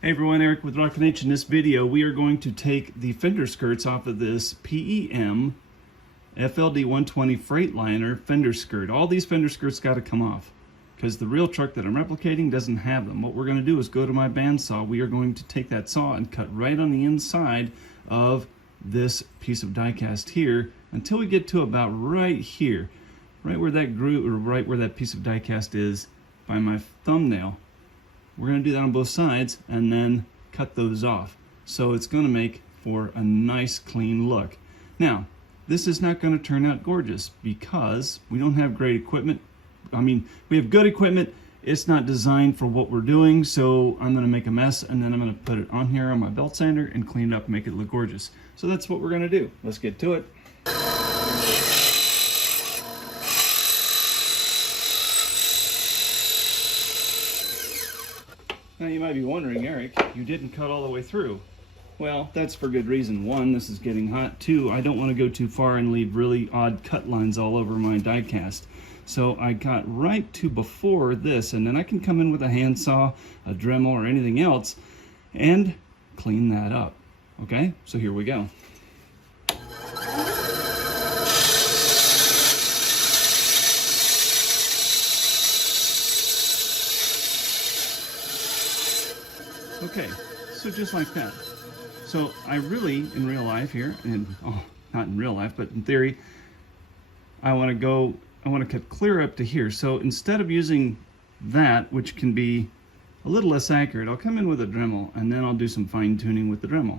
Hey everyone, Eric with Rocket H. In this video, we are going to take the fender skirts off of this PEM FLD120 Freightliner fender skirt. All these fender skirts got to come off because the real truck that I'm replicating doesn't have them. What we're going to do is go to my bandsaw. We are going to take that saw and cut right on the inside of this piece of diecast here until we get to about right here, right where that groove, or right where that piece of diecast is by my thumbnail. We're going to do that on both sides and then cut those off. So it's going to make for a nice clean look. Now, this is not going to turn out gorgeous because we don't have great equipment. I mean, we have good equipment. It's not designed for what we're doing, so I'm going to make a mess and then I'm going to put it on here on my belt sander and clean it up and make it look gorgeous. So that's what we're going to do. Let's get to it. Now you might be wondering, Eric, you didn't cut all the way through. Well, that's for good reason. One, this is getting hot. Two, I don't want to go too far and leave really odd cut lines all over my diecast. So I got right to before this, and then I can come in with a handsaw, a Dremel, or anything else and clean that up. Okay, so here we go. Okay, so just like that. So I really, in real life here, and not in real life, but in theory, I want to cut clear up to here. So instead of using that, which can be a little less accurate, I'll come in with a Dremel, and then I'll do some fine tuning with the Dremel.